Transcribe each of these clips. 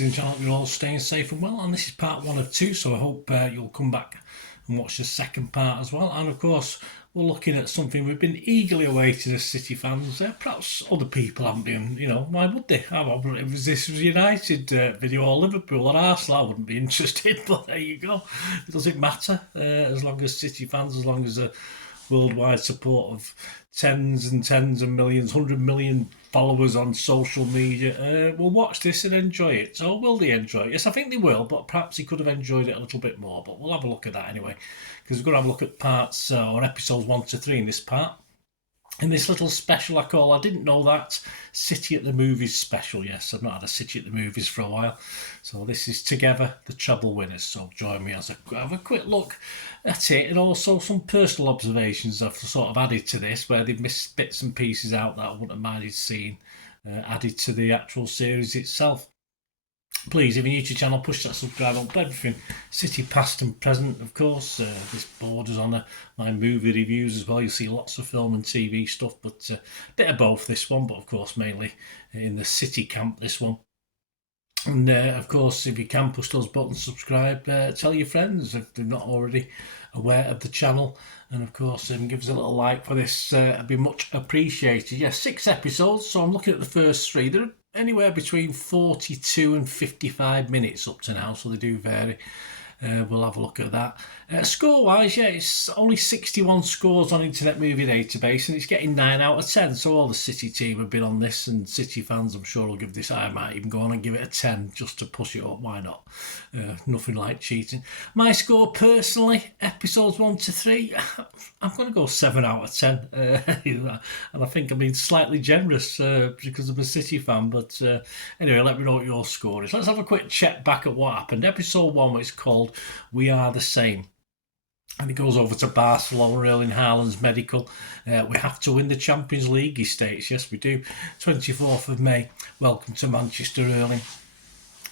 ladies and gentlemen, you're all staying safe and well, and this is part 1 of 2, so I hope you'll come back and watch the second part as well. And of course, we're looking at something we've been eagerly awaiting as City fans. Perhaps other people haven't been, why would they? If this was a United video or Liverpool or Arsenal, I wouldn't be interested, but there you go. It doesn't matter, as long as City fans, as long as a worldwide support of tens and tens of millions, 100 million followers on social media will watch this and enjoy it. So will they enjoy it? Yes, I think they will, but perhaps they could have enjoyed it a little bit more. But we'll have a look at that anyway, because we're going to have a look at parts or episodes 1 to 3 in this part. In this little special I call, I didn't know that, City at the Movies special. Yes, I've not had a City at the Movies for a while. So this is Together, the Treble winners. So join me as I have a quick look at it, and also some personal observations I've sort of added to this, where they've missed bits and pieces out that I wouldn't have minded seeing added to the actual series itself. Please, if you're new to the channel, push that subscribe on for everything City past and present, of course. This borders on my movie reviews as well. You'll see lots of film and TV stuff, but a bit of both this one, but of course mainly in the City camp this one. And of course, if you can, push those buttons, subscribe, tell your friends if they're not already aware of the channel, and of course give us a little like for this, it'd be much appreciated. Yeah, 6 episodes, so I'm looking at the first 3. They're anywhere between 42 and 55 minutes up to now, so they do vary. We'll have a look at that. Score-wise, yeah, it's only 61 scores on Internet Movie Database, and it's getting 9 out of 10. So all the City team have been on this, and City fans, I'm sure, will give this. I might even go on and give it a 10 just to push it up. Why not? Nothing like cheating. My score, personally, episodes 1 to 3, I'm going to go 7 out of 10. And I think I'm being slightly generous because I'm a City fan. But anyway, let me know what your score is. Let's have a quick check back at what happened. Episode 1 was called We Are the Same, and it goes over to Barcelona. Erling Haaland's medical. We have to win the Champions League, he states. Yes, we do. 24th of May. Welcome to Manchester, Erling.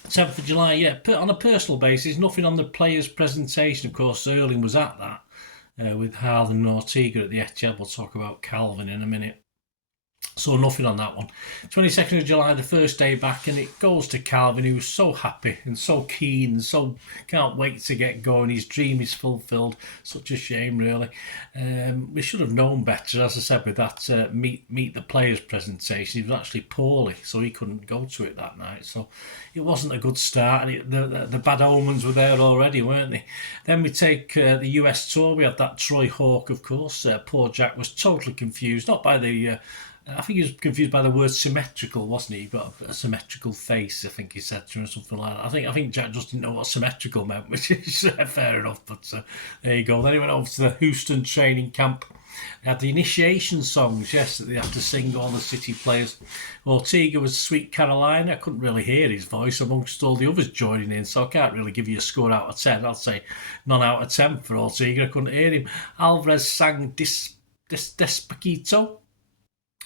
10th of July, yeah, on a personal basis, nothing on the players' presentation. Of course, Erling was at that with Haaland and Ortega at the Etihad. We'll talk about Calvin in a minute. So nothing on that one. 22nd of July, the first day back, and it goes to Calvin, who was so happy and so keen and so can't wait to get going. His dream is fulfilled. Such a shame, really. We should have known better, as I said, with that meet the players presentation. He was actually poorly, so he couldn't go to it that night. So it wasn't a good start. The bad omens were there already, weren't they? Then we take the US tour. We had that Troy Hawke, of course. Poor Jack was totally confused, not by the... I think he was confused by the word symmetrical, wasn't he? He got a symmetrical face, I think he said to him, or something like that. I think Jack just didn't know what symmetrical meant, which is fair enough, but there you go. Then he went over to the Houston training camp. They had the initiation songs, yes, that they had to sing, all the City players. Ortega was Sweet Carolina. I couldn't really hear his voice amongst all the others joining in, so I can't really give you a score out of 10. I'll say none out of 10 for Ortega. I couldn't hear him. Alvarez sang Despacito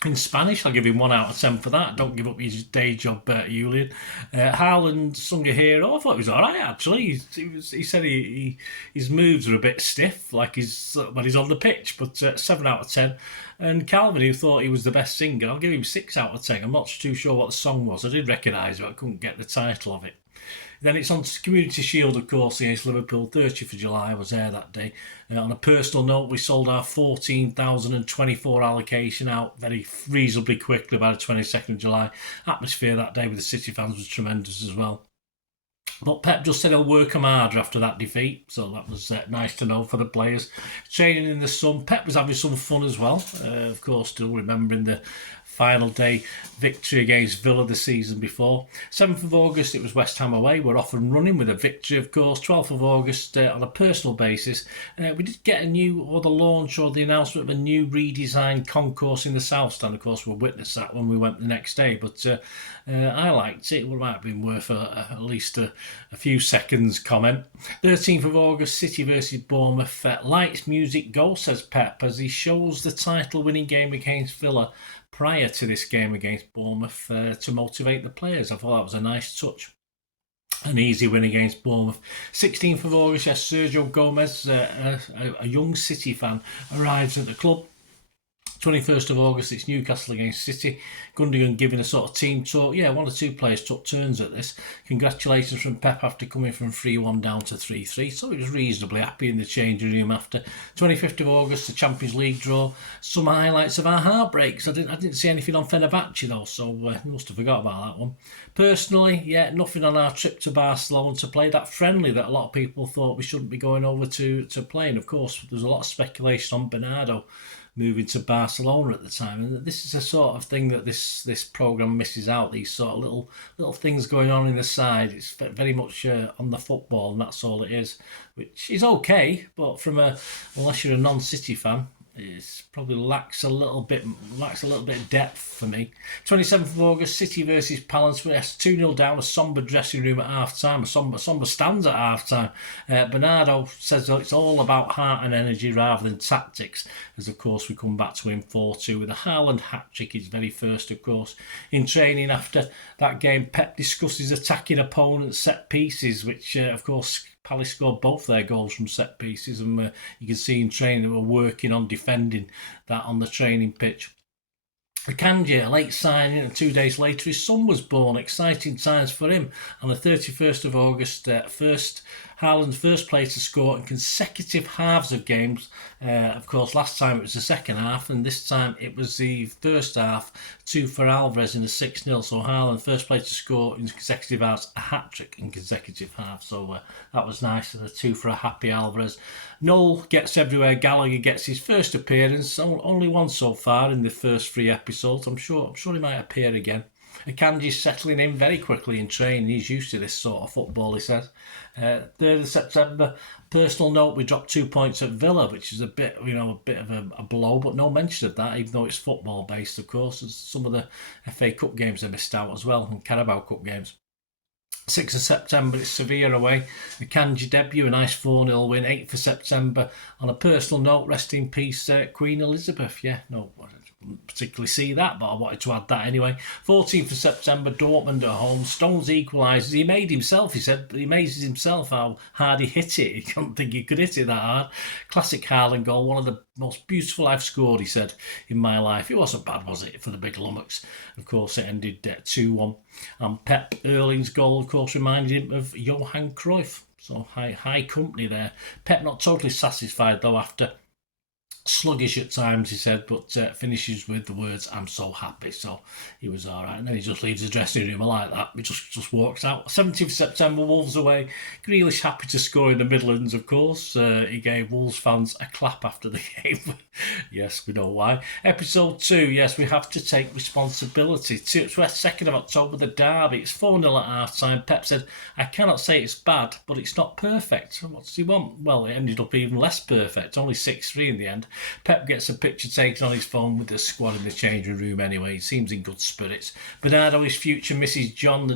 in Spanish. I'll give him 1 out of 10 for that. Don't give up his day job, Julian. Haaland sung a hero. I thought it was all right, actually. He said his moves are a bit stiff, like when he's on the pitch, but 7 out of 10. And Calvin, who thought he was the best singer, I'll give him 6 out of 10. I'm not too sure what the song was. I did recognise it, but I couldn't get the title of it. Then it's on to Community Shield, of course, against Liverpool. 30th of July, I was there that day. On a personal note, we sold our 14,024 allocation out very reasonably quickly by the 22nd of July. Atmosphere that day with the City fans was tremendous as well. But Pep just said he'll work them harder after that defeat, so that was nice to know for the players. Training in the sun, Pep was having some fun as well. Of course, still remembering the final day victory against Villa the season before. 7th of August, it was West Ham away. We're off and running with a victory, of course. 12th of August, on a personal basis, we did get the launch or the announcement of a new redesigned concourse in the South Stand. Of course, we'll witness that when we went the next day, but I liked it. It might have been worth at least a few seconds comment. 13th of August, City versus Bournemouth. Lights, music, goal, says Pep, as he shows the title-winning game against Villa prior to this game against Bournemouth to motivate the players. I thought that was a nice touch. An easy win against Bournemouth. 16th of August, yes, Sergio Gomez, a young City fan, arrives at the club. 21st of August, it's Newcastle against City. Gundogan giving a sort of team talk. Yeah, one or two players took turns at this. Congratulations from Pep after coming from 3-1 down to 3-3. So he was reasonably happy in the changing room after. 25th of August, the Champions League draw. Some highlights of our heartbreaks. I didn't see anything on Fenerbahce though, so must have forgot about that one. Personally, yeah, nothing on our trip to Barcelona to play that friendly that a lot of people thought we shouldn't be going over to play. And of course, there was a lot of speculation on Bernardo moving to Barcelona at the time, and this is the sort of thing that this programme misses out. These sort of little things going on in the side. It's very much on the football, and that's all it is, which is okay. But unless you're a non-City fan, it probably lacks a little bit of depth for me. 27th of August, City versus Palace. 2-0 down, a sombre dressing room at half time, a sombre stands at half time. Bernardo says it's all about heart and energy rather than tactics, as of course we come back to him 4-2 with a Haaland hat-trick, his very first of course. In training after that game, Pep discusses attacking opponents' set pieces, which of course Palace scored both their goals from set pieces, and you can see in training they were working on defending that on the training pitch. Akanji, a late signing, and 2 days later his son was born. Exciting times for him. On the 31st of August, Haaland's first player to score in consecutive halves of games. Of course, last time it was the second half, and this time it was the first half. 2 for Alvarez in a 6-0. So Haaland, first player to score in consecutive halves, a hat-trick in consecutive halves. So that was nice. And a 2 for a happy Alvarez. Noel gets everywhere. Gallagher gets his first appearance. Only one so far in the first 3 episodes. I'm sure he might appear again. Akanji's settling in very quickly in training. He's used to this sort of football, he says. 3rd of September, personal note, we dropped 2 points at Villa, which is a bit of a blow, but no mention of that, even though it's football based, of course. There's some of the FA Cup games they missed out as well, and Carabao Cup games. 6th of September, it's Sevilla away. The Akanji debut, a nice 4-0 win. 8th of September, on a personal note, rest in peace, Queen Elizabeth. Yeah, no, I didn't particularly see that, but I wanted to add that anyway. 14th of September, Dortmund at home. Stones equalises. He made himself, he said, but he amazes himself how hard he hit it. He couldn't think he could hit it that hard. Classic Haaland goal, one of the most beautiful I've scored, he said, in my life. It wasn't bad, was it, for the big lummox? Of course, it ended 2-1. And Pep Erling's goal, of course, reminded him of Johan Cruyff. So high company there. Pep not totally satisfied, though, after sluggish at times, he said, but finishes with the words, "I'm so happy." So he was all right. And then he just leaves the dressing room. I like that. He just walks out. 17th September, Wolves away. Grealish happy to score in the Midlands, of course. He gave Wolves fans a clap after the game. Yes, we know why. Episode 2, yes, we have to take responsibility. 2nd of October, the derby. It's 4-0 at half-time. Pep said, "I cannot say it's bad, but it's not perfect." What does he want? Well, it ended up even less perfect. Only 6-3 in the end. Pep gets a picture taken on his phone with the squad in the changing room anyway. He seems in good spirits. Bernardo, his future Mrs. John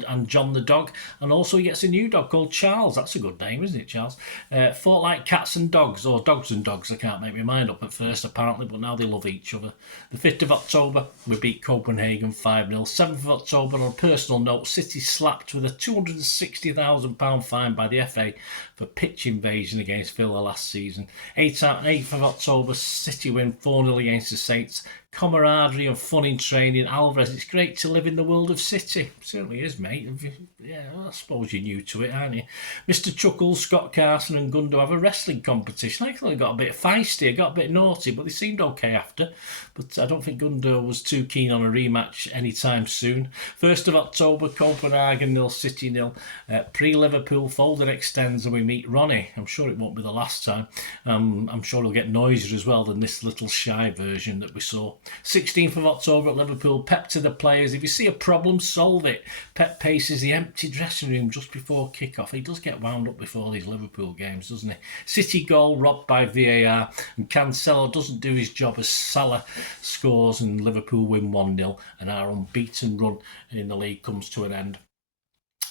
the dog. And also he gets a new dog called Charles. That's a good name, isn't it, Charles? Fought like cats and dogs, or dogs and dogs. I can't make my mind up at first, apparently, but now they love each other. The 5th of October, we beat Copenhagen 5-0. 7th of October, on a personal note, City slapped with a £260,000 fine by the FA for pitch invasion against Villa last season. 8th of October, City win 4-0 against the Saints. Camaraderie and fun in training. Alvarez, it's great to live in the world of City. It certainly is, mate. Yeah, well, I suppose you're new to it, aren't you? Mr. Chuckles, Scott Carson and Gundo have a wrestling competition. I think they got a bit feisty, got a bit naughty, but they seemed okay after. But I don't think Gundo was too keen on a rematch anytime soon. 1st of October, Copenhagen 0, City 0. Pre-Liverpool folding extends and we meet Ronnie. I'm sure it won't be the last time. I'm sure it'll get noisier as well than this little shy version that we saw. 16th of October at Liverpool, Pep to the players, if you see a problem, solve it. Pep paces the empty dressing room just before kick-off. He does get wound up before these Liverpool games, doesn't he? City goal robbed by VAR, and Cancelo doesn't do his job as Salah scores and Liverpool win 1-0, and our unbeaten run in the league comes to an end.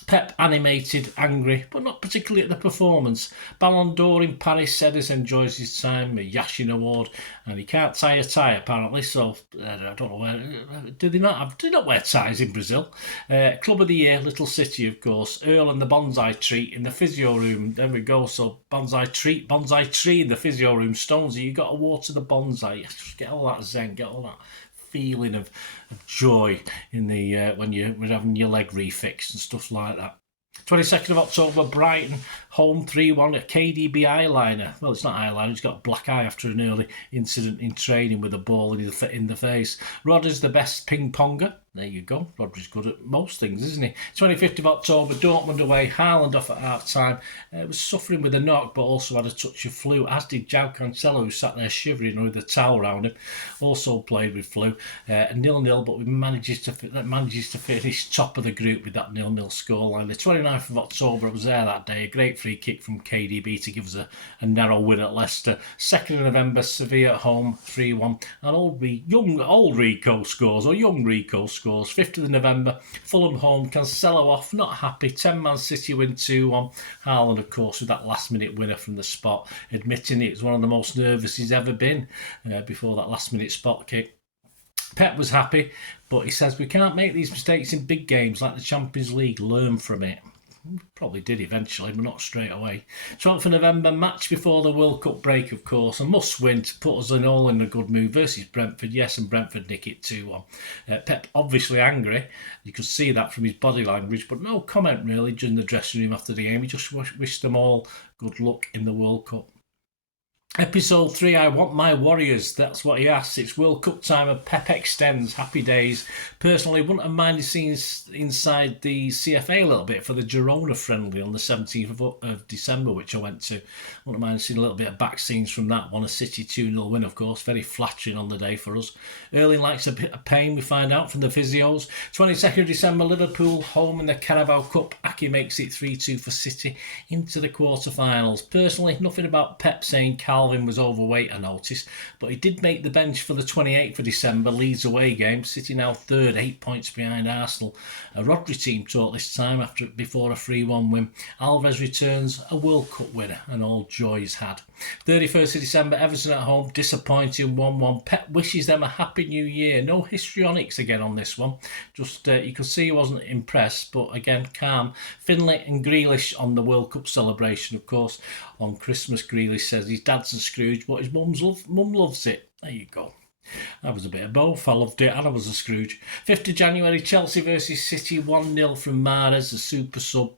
Pep animated, angry, but not particularly at the performance. Ballon d'Or in Paris, Sedes enjoys his time, a Yashin Award, and he can't tie a tie apparently, so I don't know where. Do they not wear ties in Brazil? Club of the Year, Little City, of course. Earl and the bonsai tree in the physio room. There we go. So bonsai tree in the physio room. Stonesy, you got to water the bonsai. Just get all that zen, get all that feeling of joy in the when you're having your leg refixed and stuff like that. 22nd of October, Brighton, home 3-1 at KDB eyeliner. Well, it's not eyeliner, he's got a black eye after an early incident in training with a ball in the face. Rodder's the best ping-ponger. There you go. Rodri's good at most things, isn't he? 25th of October, Dortmund away. Haaland off at half-time. Was suffering with a knock, but also had a touch of flu, as did João Cancelo, who sat there shivering with a towel around him. Also played with flu. 0-0, but we manages to finish top of the group with that 0-0 scoreline. The 29th of October, I was there that day. A great free kick from KDB to give us a narrow win at Leicester. 2nd of November, Sevilla at home, 3-1. And old Rico scores, or young Rico scores. 5th of November, Fulham home, Cancelo off, not happy. 10-man City win 2-1. Haaland, of course, with that last-minute winner from the spot, admitting it was one of the most nervous he's ever been before that last-minute spot kick. Pep was happy, but he says we can't make these mistakes in big games like the Champions League. Learn from it. Probably did eventually, but not straight away. 12th of November, match before the World Cup break, of course. A must-win to put us all in a good mood versus Brentford. Yes, and Brentford nick it 2-1. Pep obviously angry. You could see that from his body language, but no comment really during the dressing room after the game. He just wished them all good luck in the World Cup. Episode 3, I want my Warriors. That's what he asks. It's World Cup time and Pep extends. Happy days. Personally, wouldn't have minded seeing inside the CFA a little bit for the Girona friendly on the 17th of December, which I went to. Wouldn't have minded seeing a little bit of back scenes from that one. A City 2-0 win, of course. Very flattering on the day for us. Erling likes a bit of pain, we find out from the physios. 22nd of December, Liverpool home in the Carabao Cup. Aki makes it 3-2 for City into the quarterfinals. Personally, nothing about Pep saying Calvin was overweight, I noticed, but he did make the bench for the 28th of December Leeds away game. City now third, 8 points behind Arsenal. A Rodri team talk this time before a 3-1 win. Alves returns a World Cup winner, and all joy is had. 31st of December, Everton at home, disappointing 1-1. Pep wishes them a happy new year. No histrionics again on this one. Just you could see he wasn't impressed, but again, calm. Finlay and Grealish on the World Cup celebration, of course. On Christmas, Grealish says his dad's a Scrooge, but his mum loves it. There you go. I was a bit of both. I loved it and I was a Scrooge. 5th of January, Chelsea versus City, 1-0 from Mahrez, the super sub.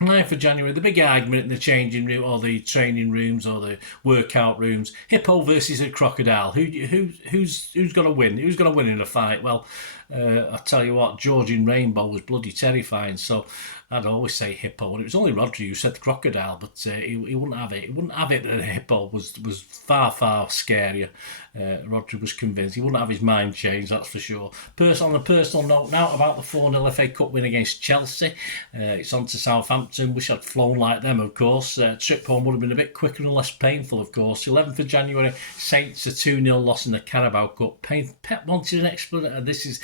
9th of January, the big argument in the changing room or the training rooms or the workout rooms. Hippo versus a crocodile. Who's going to win? Who's going to win in a fight? Well, I tell you what, Georgian Rainbow was bloody terrifying. So I'd always say hippo, and it was only Rodri who said the crocodile, but he wouldn't have it. He wouldn't have it that the hippo was far, far scarier. Rodri was convinced. He wouldn't have his mind changed, that's for sure. On a personal note now about the 4-0 FA Cup win against Chelsea. It's on to Southampton. Wish I'd flown like them, of course. Trip home would have been a bit quicker and less painful, of course. 11th of January, Saints a 2-0 loss in the Carabao Cup. Pep wanted an explanation. This is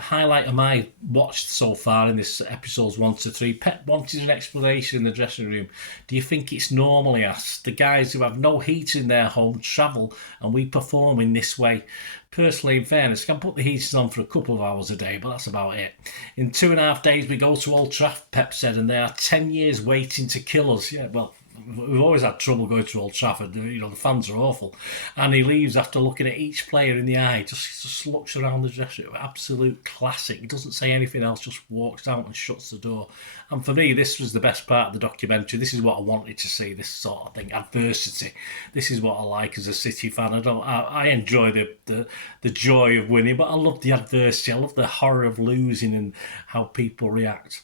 highlight of my watched so far in this episodes 1 to 3. Pep wanted an explanation in the dressing room. Do you think it's normal, he asked, the guys who have no heat in their home travel and we perform in this way? Personally, in fairness, I can put the heaters on for a couple of hours a day, but that's about it. In 2.5 days we go to Old Trafford, Pep said, and they are 10 years waiting to kill us. Yeah, well, we've always had trouble going to Old Trafford. You know, the fans are awful. And he leaves after looking at each player in the eye, just looks around the dressing room. Absolute classic. He doesn't say anything else, just walks out and shuts the door. And for me, this was the best part of the documentary. This is what I wanted to see, this sort of thing. Adversity. This is what I like as a City fan. I enjoy the joy of winning, but I love the adversity. I love the horror of losing and how people react.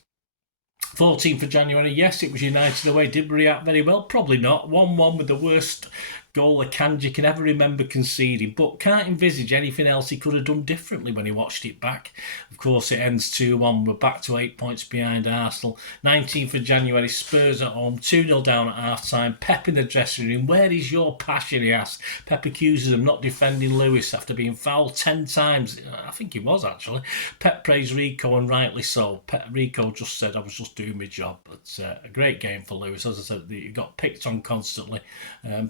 14th of January, yes, it was United away. Did react very well? Probably not. 1-1 with the worst goal Akanji can ever remember conceding, but can't envisage anything else he could have done differently when he watched it back. Of course, it ends 2-1. We're back to 8 points behind Arsenal. 19th of January, Spurs at home, 2-0 down at half-time. Pep in the dressing room. Where is your passion, he asks. Pep accuses him not defending Lewis after being fouled 10 times. I think he was, actually. Pep praised Rico, and rightly so. Rico just said, I was just doing my job. It's a great game for Lewis. As I said, he got picked on constantly.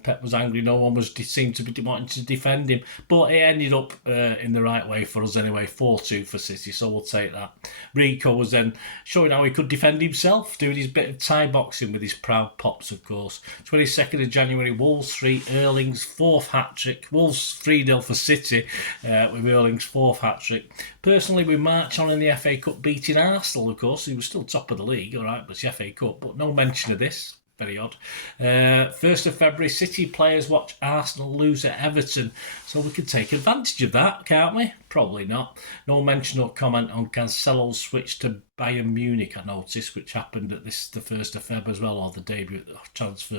Pep was angry. No one seemed to be wanting to defend him, but it ended up in the right way for us anyway. 4-2 for City, so we'll take that. Rico was then showing how he could defend himself, doing his bit of Thai boxing with his proud pops, of course. 22nd of January, Wolves 3, Erling's 4th hat-trick. Wolves 3-0 for City with Erling's 4th hat-trick. Personally, we march on in the FA Cup beating Arsenal, of course. He was still top of the league, all right, but it's the FA Cup, but no mention of this. Very odd. 1st of February, City players watch Arsenal lose at Everton. So we can take advantage of that, can't we? Probably not. No mention or comment on Cancelo's switch to Bayern Munich, I noticed, which happened at the 1st of Feb as well, or the debut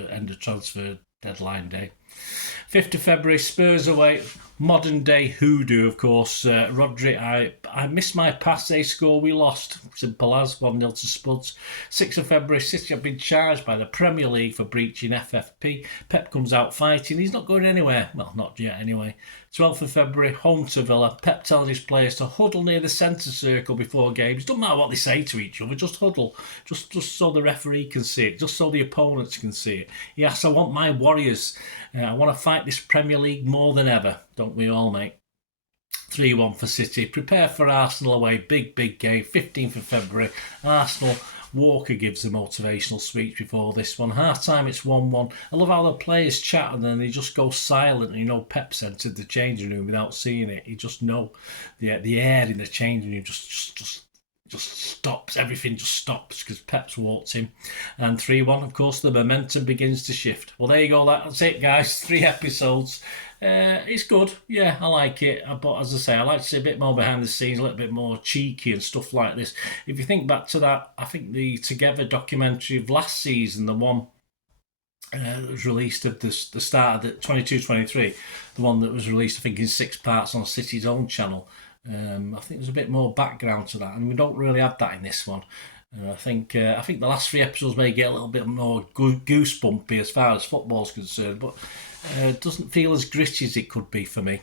end of transfer deadline day. 5th of February, Spurs away. Modern day hoodoo, of course. Rodri, I missed my pass, they score, we lost. Simple as, 1-0 to Spuds. 6th of February, City have been charged by the Premier League for breaching FFP. Pep comes out fighting, he's not going anywhere. Well, not yet anyway. 12th of February, home to Villa. Pep tells his players to huddle near the centre circle before games. Doesn't matter what they say to each other, just huddle. Just so the referee can see it, just so the opponents can see it. He asks, I want my Warriors. I want to fight this Premier League more than ever. Don't we all, mate? 3-1 for City. Prepare for Arsenal away. Big game. 15th of February. Arsenal. Walker gives a motivational speech before this one. Half time, it's 1-1. I love how the players chat and then they just go silent. And you know, Pep's entered the changing room without seeing it. You just know the air in the changing room just stops. Everything just stops because Pep's walked in. And 3-1, of course, the momentum begins to shift. Well, there you go. That's it, guys. 3 episodes. It's good. Yeah, I like it. But as I say, I like to see a bit more behind the scenes, a little bit more cheeky and stuff like this. If you think back to that, I think the Together documentary of last season, the one that was released at the start of the 22-23, the one that was released, I think, in 6 parts on City's own channel. I think there's a bit more background to that, and we don't really have that in this one. I think the last 3 episodes may get a little bit more goosebumpy as far as football's concerned, but it doesn't feel as gritty as it could be for me.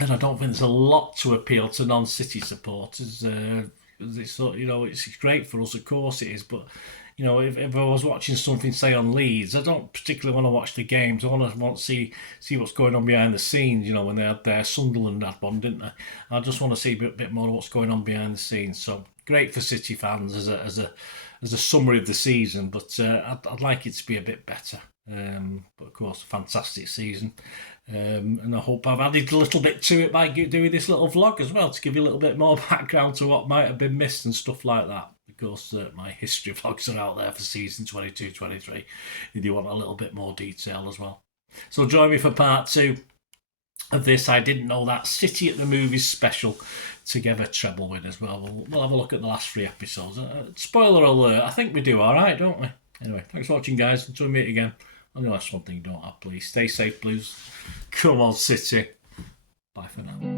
And I don't think there's a lot to appeal to non-City supporters. It's great for us, of course it is, but you know, if I was watching something, say, on Leeds, I don't particularly want to watch the games. I want to see what's going on behind the scenes. You know, when they had their Sunderland had one, didn't they? I just want to see a bit more of what's going on behind the scenes. So great for City fans as a summary of the season, but I'd like it to be a bit better. But of course, a fantastic season. And I hope I've added a little bit to it by doing this little vlog as well, to give you a little bit more background to what might have been missed and stuff like that. Of course, my history vlogs are out there for season 22-23 if you want a little bit more detail as well. So join me for part 2 of this. I didn't know that City at the Movies special, Together treble win as well. We'll have a look at the last 3 episodes. Spoiler alert, I think we do all right, don't we? Anyway, thanks for watching, guys. Until we meet again. And the last one thing you don't have, please. Stay safe, Blues. Come on, City. Bye for now.